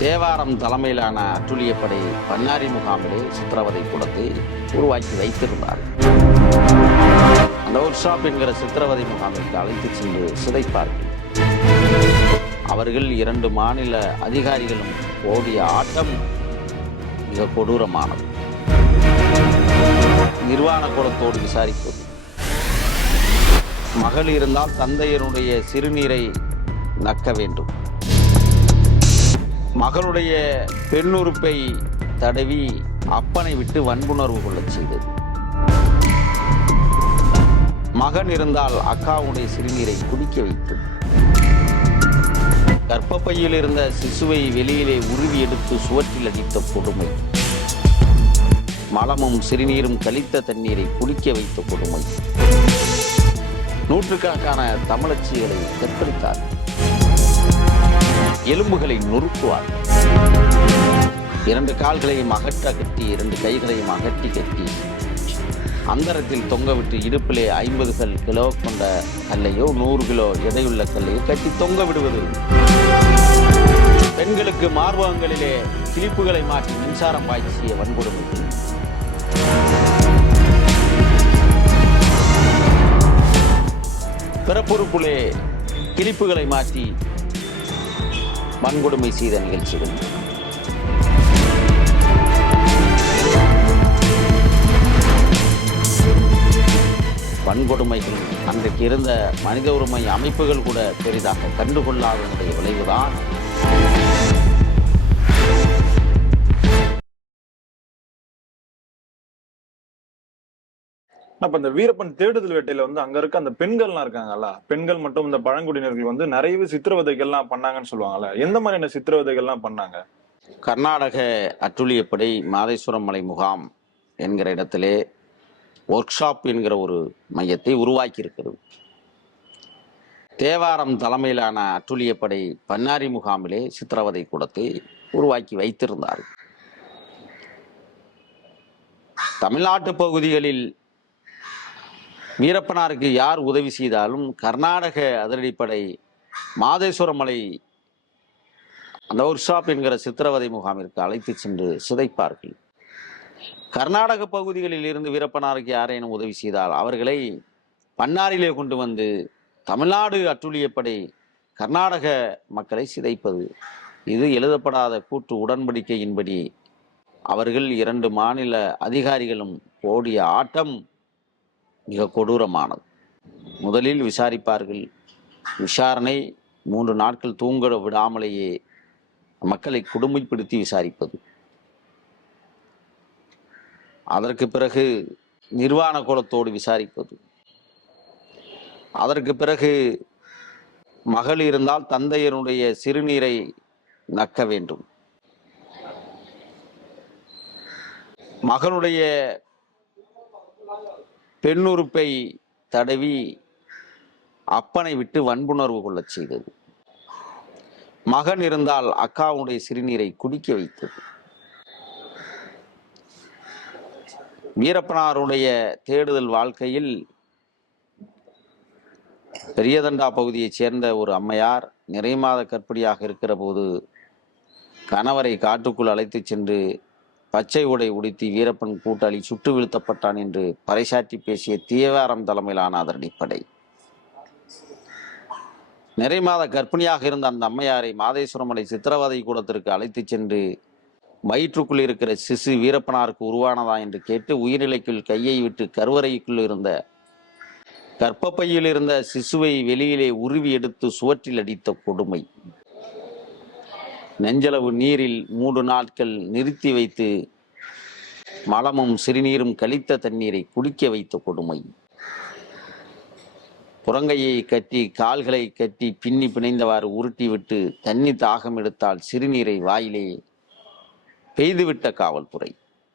தேவாரம் தலைமையிலான அட்டுழியப்படை பன்னாரி முகாமிலே சித்திரவதை கூடத்தை உருவாக்கி வைத்திருந்தார். அந்த ஒர்க் ஷாப் என்கிற சித்திரவதை முகாமிற்கு அழைத்து சென்று சிதைப்பார்கள். அவர்கள் 2 மாநில அதிகாரிகளும் ஓடிய ஆட்டம் மிக கொடூரமானது. நிர்வாண கூடத்தோடு விசாரிப்பது, மகள் இருந்தால் தந்தையனுடைய சிறுநீரை நக்க வேண்டும், மகளுடைய பெண்ணுறுப்பை தடவி அப்பனை விட்டு வன்புணர்வு கொள்ளச் செய்தது, மகன் இருந்தால் அக்காவுடைய சிறுநீரை குடிக்க வைத்தது, கர்ப்பப்பையில் இருந்த சிசுவை வெளியிலே உருவி எடுத்து சுவற்றில் அடித்த கொடுமை, மலமும் சிறுநீரும் கழித்த தண்ணீரை குடிக்க வைத்த கொடுமை, நூற்றுக்கணக்கான தமிழச்சிகளை கற்பழித்தார், எலும்புகளை நொறுக்குவார், 2 கால்களையும் அகற்ற கட்டி 2 கைகளையும் அகட்டி கட்டி அந்தரத்தில் தொங்கவிட்டு இடுப்பிலே 50 கிலோ கொண்ட கல்லையோ 100 கிலோ எடையுள்ள கல்லையோ கட்டி தொங்க விடுவது, பெண்களுக்கு மார்பகங்களிலே கிளிப்புகளை மாற்றி மின்சாரம் பாய்ச்சிய வன்கொடுமை, பிறப்புறுப்புலே கிளிப்புகளை மாற்றி வன்கொடுமை செய்த நிகழ்ச்சிகள். வன்கொடுமைகள் அன்றைக்கு இருந்த மனித உரிமை அமைப்புகள் கூட பெரிதாக கண்டுகொள்ளாதனுடைய விளைவுதான் அப்ப இந்த வீரப்பன் தேடுதல் வேட்டையில அங்க இருக்க அந்த பெண்கள்லாம் இருக்காங்கல்ல, பெண்கள் மற்றும் இந்த பழங்குடியினர்கள் நிறையவே சித்திரவதைகள்லாம் பண்ணாங்கன்னு சொல்லுவாங்கல்ல. எந்த மாதிரியான சித்திரவதைகள்லாம் பண்ணாங்க? கர்நாடக அட்டுழியப்படை மாதேஸ்வரம் மலை முகாம் என்கிற இடத்திலே ஒர்க் ஷாப் என்கிற ஒரு மையத்தை உருவாக்கி இருக்கிறது. தேவாரம் தலைமையிலான அட்டுழியப்படை பன்னாரி முகாமிலே சித்திரவதை கூடத்தை உருவாக்கி வைத்திருந்தார். தமிழ்நாட்டு பகுதிகளில் வீரப்பனாருக்கு யார் உதவி செய்தாலும் கர்நாடக அதிரடிப்படை மாதேஸ்வரம் மலை அந்த ஒர்க் ஷாப் என்கிற சித்திரவதை முகாமிற்கு அழைத்து சென்று சிதைப்பார்கள். கர்நாடக பகுதிகளில் இருந்து வீரப்பனாருக்கு யாரேனும் உதவி செய்தால் அவர்களை பன்னாரிலே கொண்டு வந்து தமிழ்நாடு அட்டுழியப்படை கர்நாடக மக்களை சிதைப்பது. இது எழுதப்படாத கூட்டு உடன்படிக்கையின்படி அவர்கள் 2 மாநில அதிகாரிகளும் ஓடிய ஆட்டம் மிக கொடூரமானது. முதலில் விசாரிப்பார்கள். விசாரணை 3 நாட்கள் தூங்க விடாமலேயே மக்களை கொடுமைப்படுத்தி விசாரிப்பது. அதற்கு பிறகு நிர்வாண கோலத்தோடு விசாரிப்பது. அதற்கு பிறகு மகள் இருந்தால் தந்தையனுடைய சிறுநீரை நக்க வேண்டும், மகனுடைய பெண்ணுறுப்பை தடவி அப்பனை விட்டு வன்புணர்வு கொள்ளச் செய்தது, மகன் இருந்தால் அக்காவுடைய சிறுநீரை குடிக்க வைத்தது. வீரப்பனாருடைய தேடுதல் வாழ்க்கையில் பெரியதண்டா பகுதியைச் சேர்ந்த ஒரு அம்மையார் நிறை மாத கர்ப்பிணியாக இருக்கிற போது கணவரை காட்டுக்குள் அழைத்து சென்று பச்சை உடை உடுத்தி வீரப்பன் கூட்டாளி சுட்டு வீழ்த்தப்பட்டான் என்று பறைசாற்றி பேசிய தேவாரம் தலைமையிலான அதிரடிப்படை நிறை மாத கர்ப்பிணியாக இருந்த அந்த அம்மையாரை மாதேஸ்வரம் மலை சித்திரவதை கூடத்திற்கு அழைத்து சென்று வயிற்றுக்குள் இருக்கிற சிசு வீரப்பனாருக்கு உருவானதா என்று கேட்டு உயிர்நிலைக்குள் கையை விட்டு கருவறைக்குள் இருந்த கர்ப்பப்பையில் இருந்த சிசுவை வெளியிலே உருவி எடுத்து சுவற்றில் அடித்த கொடுமை, நெஞ்சளவு நீரில் 3 நாட்கள் நிறுத்தி வைத்து மலமும் சிறுநீரும் கழித்த தண்ணீரை குடிக்க வைத்த கொடுமை, புறங்கையை கட்டி கால்களை கட்டி பின்னி பிணைந்தவாறு உருட்டிவிட்டு தண்ணி தாகம் எடுத்தால் சிறுநீரை வாயிலே பெய்துவிட்ட காவல்துறை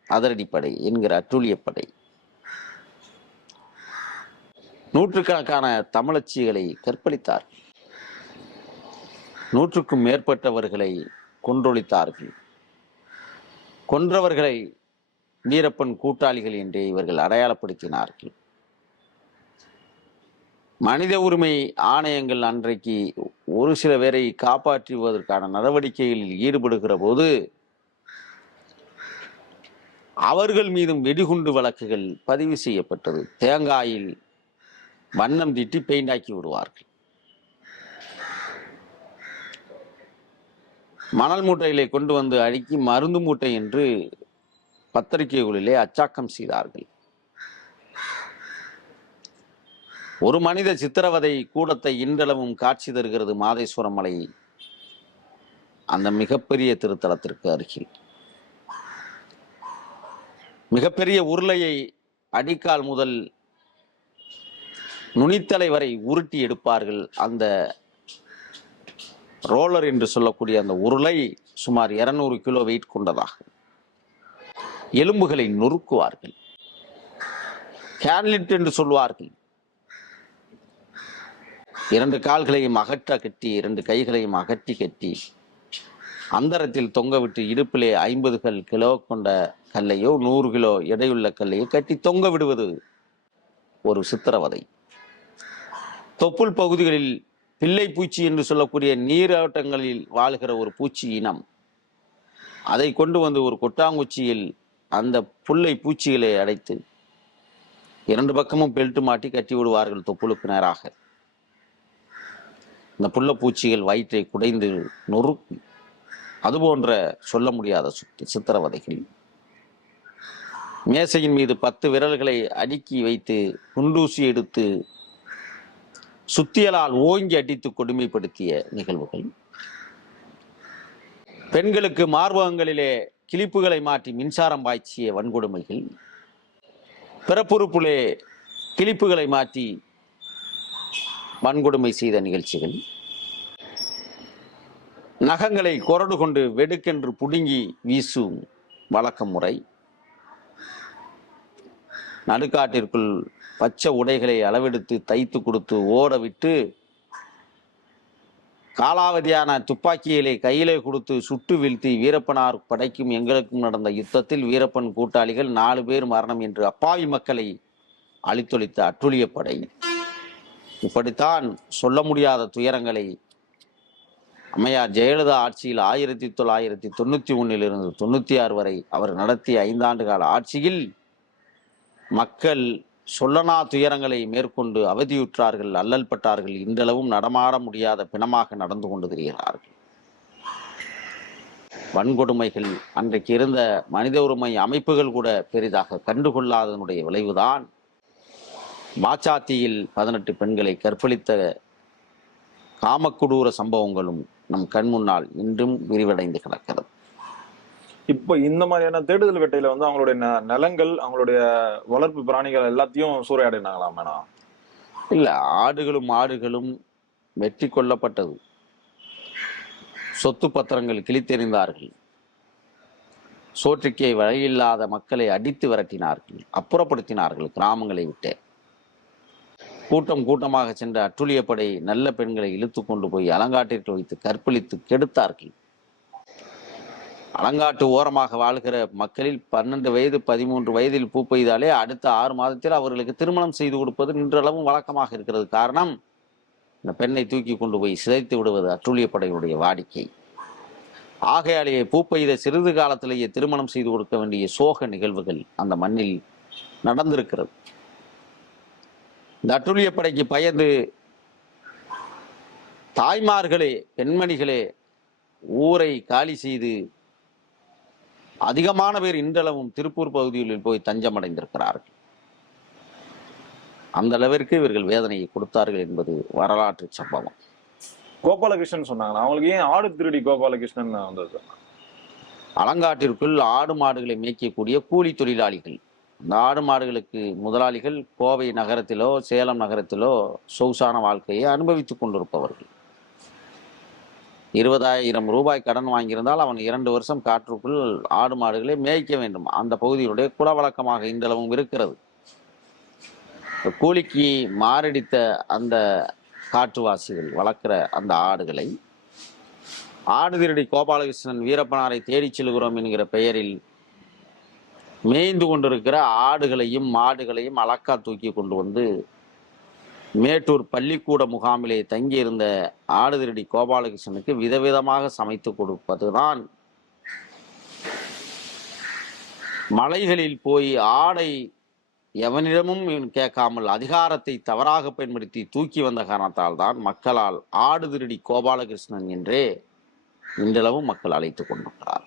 அதிரடிப்படை என்கிற அட்டுழியப்படை நூற்றுக்கணக்கான தமிழச்சிகளை கற்பழித்தார். 100க்கும் மேற்பட்டவர்களை கொன்றொழித்தார்கள். கொன்றவர்களை வீரப்பன் கூட்டாளிகள் என்றே இவர்கள் அடையாளப்படுத்தினார்கள். மனித உரிமை ஆணையங்கள் அன்றைக்கு ஒரு சில பேரை காப்பாற்றுவதற்கான நடவடிக்கைகளில் ஈடுபடுகிற போது அவர்கள் மீதும் வெடிகுண்டு வழக்குகள் பதிவு செய்யப்பட்டது. தேங்காயில் வண்ணம் தீட்டி பெயிண்டாக்கி விடுவார்கள். மணல் மூட்டைகளை கொண்டு வந்து அடுக்கி மருந்து மூட்டை என்று பத்திரிகைகளிலே அச்சாக்கம் செய்தார்கள். ஒரு மனித சித்திரவதை கூடத்தை இன்றளவும் காட்சி தருகிறது மாதேஸ்வரம் மலை அந்த மிகப்பெரிய திருத்தலத்திற்கு அருகில். மிகப்பெரிய உருளையை அடிக்கால் முதல் நுனித்தலை வரை உருட்டி எடுப்பார்கள். அந்த ரோலர் என்று சொல்லக்கூடிய அந்த உருளை சுமார் 200 கிலோ வெயிட் கொண்டதாக. எலும்புகளை நொறுக்குவார்கள். கேன்லிட் என்று சொல்வார்கள். 2 கால்களையும் அகற்ற கட்டி 2 கைகளையும் அகற்றி கட்டி அந்தரத்தில் தொங்கவிட்டு இடுப்பிலே 50 கிலோ கொண்ட கல்லையோ 100 கிலோ எடையுள்ள கல்லையோ கட்டி தொங்க விடுவது ஒரு சித்திரவதை. தொப்புள் பகுதிகளில் பிள்ளை பூச்சி என்று சொல்லக்கூடிய நீரோட்டங்களில் வாழ்கிற ஒரு பூச்சி இனம், அதை கொண்டு வந்து ஒரு கொட்டாங்குச்சியில் அந்த புல்லை பூச்சிகளை அடைத்து 2 பக்கமும் பெல்ட் மாட்டி கட்டி விடுவார்கள் தொப்புளுக்கு நேராக. இந்த புல்ல பூச்சிகள் வயிற்றை குடைந்து நொறுக்கும். அதுபோன்ற சொல்ல முடியாத சித்திரவதைகள். மேசையின் மீது 10 விரல்களை அடுக்கி வைத்து குண்டூசி எடுத்து சுத்தியலால் ஓங்கி அடித்து கொடுமைப்படுத்திய நிகழ்வுகள். பெண்களுக்கு மார்பகங்களிலே கிளிப்புகளை மாற்றி மின்சாரம் பாய்ச்சிய வன்கொடுமைகள். பிறப்புறுப்பிலே கிளிப்புகளை மாற்றி வன்கொடுமை செய்த நிகழ்ச்சிகள். நகங்களை கொரடு கொண்டு வெடுக்கென்று புடுங்கி வீசும் வழக்க முறை. நடுக்காட்டிற்குள் பச்சை உடைகளை அளவெடுத்து தைத்து கொடுத்து ஓட விட்டு காலாவதியான துப்பாக்கிகளை கையிலே கொடுத்து சுட்டு வீழ்த்தி வீரப்பனார் படைக்கும் எங்களுக்கும் நடந்த யுத்தத்தில் வீரப்பன் கூட்டாளிகள் 4 பேர் மரணம் என்று அப்பாவி மக்களை அழித்தொழித்த அட்டுழிய படை. இப்படித்தான் சொல்ல முடியாத துயரங்களை அம்மையார் ஜெயலலிதா ஆட்சியில் 1991 96 வரை அவர் நடத்திய 5 ஆண்டு கால ஆட்சியில் மக்கள் சொல்லனா துயரங்களை மேற்கொண்டு அவதியுற்றார்கள், அல்லல் பட்டார்கள். இன்றளவும் நடமாட முடியாத பிணமாக நடந்து கொண்டு திரிகிறார்கள். வன்கொடுமைகள் அன்றைக்கு இருந்த மனித உரிமை அமைப்புகள் கூட பெரிதாக கண்டுகொள்ளாததனுடைய விளைவுதான் பாச்சாத்தியில் 18 பெண்களை கற்பழித்த காமக்கொடூர சம்பவங்களும் நம் கண் முன்னால் இன்றும் விரிவடைந்து கிடக்கிறது. இப்ப இந்த மாதிரியான தேடுதல் வேட்டையில வந்து அவங்களுடைய நிலங்கள், அவங்களுடைய வளர்ப்பு பிராணிகள் எல்லாத்தையும் சூறையாடினாங்களாம் மேடம்? இல்ல, ஆடுகளும் மாடுகளும் வெற்றி கொள்ளப்பட்டது. சொத்து பத்திரங்கள் கிழித்தெறிந்தார்கள். சோற்றுக்கே வழியில்லாத மக்களை அடித்து விரட்டினார்கள், அப்புறப்படுத்தினார்கள் கிராமங்களை விட்டு. கூட்டம் கூட்டமாக சென்ற அட்டுழியப்படை நல்ல பெண்களை இழுத்து கொண்டு போய் அலங்காட்டிற்கு வைத்து கற்பழித்து கெடுத்தார்கள். அலங்காட்டு ஓரமாக வாழ்கிற மக்களில் 12 வயது 13 வயதில் பூ பெய்தாலே அடுத்த 6 மாதத்தில் அவர்களுக்கு திருமணம் செய்து கொடுப்பது இன்றளவும் வழக்கமாக இருக்கிறது. காரணம், இந்த பெண்ணை தூக்கி கொண்டு போய் சிதைத்து விடுவது அட்டுழியப்படையுடைய வாடிக்கை. ஆகையாலேயே பூ பெய்த சிறிது காலத்திலேயே திருமணம் செய்து கொடுக்க வேண்டிய சோக நிகழ்வுகள் அந்த மண்ணில் நடந்திருக்கிறது. இந்த அட்டுழியப்படைக்கு பயந்து தாய்மார்களே, பெண்மணிகளே ஊரை காலி செய்து அதிகமான பேர் இன்றளவும் திருப்பூர் பகுதிகளில் போய் தஞ்சமடைந்திருக்கிறார்கள். அந்த அளவிற்கு இவர்கள் வேதனையை கொடுத்தார்கள் என்பது வரலாற்று சம்பவம். கோபாலகிருஷ்ணன் சொன்னாங்க, அவங்களுக்கு ஏன் ஆடு திருடி கோபாலகிருஷ்ணன் வந்தது? அலங்காட்டிற்குள் ஆடு மாடுகளை மேய்க்கக்கூடிய கூலி தொழிலாளிகள். அந்த ஆடு மாடுகளுக்கு முதலாளிகள் கோவை நகரத்திலோ சேலம் நகரத்திலோ சொகுசான வாழ்க்கையை அனுபவித்துக் கொண்டிருப்பவர்கள். 20,000 ரூபாய் கடன் வாங்கியிருந்தால் அவன் 2 வருஷம் காற்றுக்குள் ஆடு மாடுகளை மேய்க்க வேண்டும். அந்த பகுதியினுடைய குலவழக்கமாக இன்றளவும் இருக்கிறது. கூலிக்கு மாரடித்த அந்த காட்டுவாசிகள் வளர்க்கிற அந்த ஆடுகளை ஆடு திருடி கோபாலகிருஷ்ணன் வீரப்பனாரை தேடிச் செல்கிறோம் என்கிற பெயரில் மேய்ந்து கொண்டிருக்கிற ஆடுகளையும் மாடுகளையும் அலக்கா தூக்கி கொண்டு வந்து மேட்டூர் பள்ளிக்கூட முகாமிலே தங்கியிருந்த ஆடு திருடி கோபாலகிருஷ்ணனுக்கு விதவிதமாக சமைத்து கொடுப்பதுதான். மலைகளில் போய் ஆடை எவனிடமும் கேட்காமல் அதிகாரத்தை தவறாக பயன்படுத்தி தூக்கி வந்த காரணத்தால் தான் மக்களால் ஆடு திருடி கோபாலகிருஷ்ணன் என்றே இன்றளவும் மக்கள் அழைத்துக் கொண்டுள்ளார்.